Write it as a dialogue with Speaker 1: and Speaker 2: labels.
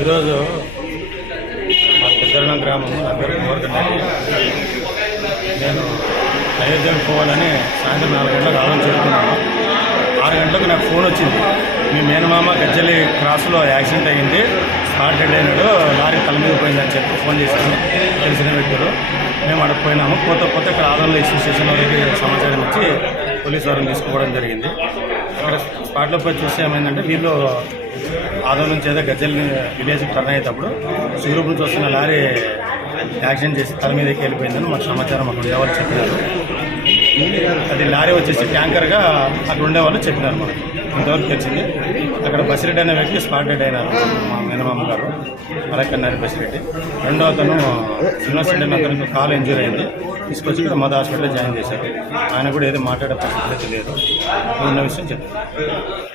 Speaker 1: ఈరోజు మా పెద్దరణం గ్రామం నా పేరు గోవర్ధన్ నేను అయోధ్యకు పోవాలని సాయంత్రం నాలుగు గంటలకు ఆలోచన చేరుకున్నాను ఆరు గంటలకు నాకు ఫోన్ వచ్చింది. మీ మేనమామ గజ్జలి క్రాస్లో యాక్సిడెంట్ అయ్యింది. స్పాట్ డెడ్ అయినాడు. లారీ తల మీద పోయిందని చెప్పి ఫోన్ చేశాను. తెలిసిన వ్యక్తులు. మేము అక్కడికి పోయినాము. పోతే పోతే ఇక్కడ ఆదంలో ఇష్యూ స్టేషన్ సమాచారం ఇచ్చి పోలీసు వారిని తీసుకోవడం జరిగింది. అక్కడ స్పాట్లో పోయి చూస్తే ఏమైందంటే వీళ్ళు ఆదో నుంచి ఏదో గజ్జల్ విలేజ్ టర్న్ అయ్యేటప్పుడు సూరూపు నుంచి వస్తున్న లారీ యాక్సిడెంట్ చేసి తల మీదకి వెళ్ళిపోయిందని మాకు సమాచారం అక్కడ ఎవరు చెప్పినారు. అది లారీ వచ్చేసి ట్యాంకర్గా అక్కడ ఉండేవాళ్ళు చెప్పినారు మనకు ఇంతవరకు తెలిసింది. అక్కడ బసిరెడ్డి అనే వ్యక్తి స్పాట్ డెడ్ అయినారు మా మేనమామ గారు. అలకన్నారు బసిరెడ్డి రెండో. అతను శ్రీనివాస్ రెడ్డి అతనికి కాలు ఇంజూరీ అయింది. తీసుకొచ్చి ఇక్కడ మద హాస్పిటల్లో జాయిన్ చేశారు. ఆయన కూడా ఏదో మాట్లాడే పరిస్థితి లేదు. ఉన్న విషయం చెప్పారు.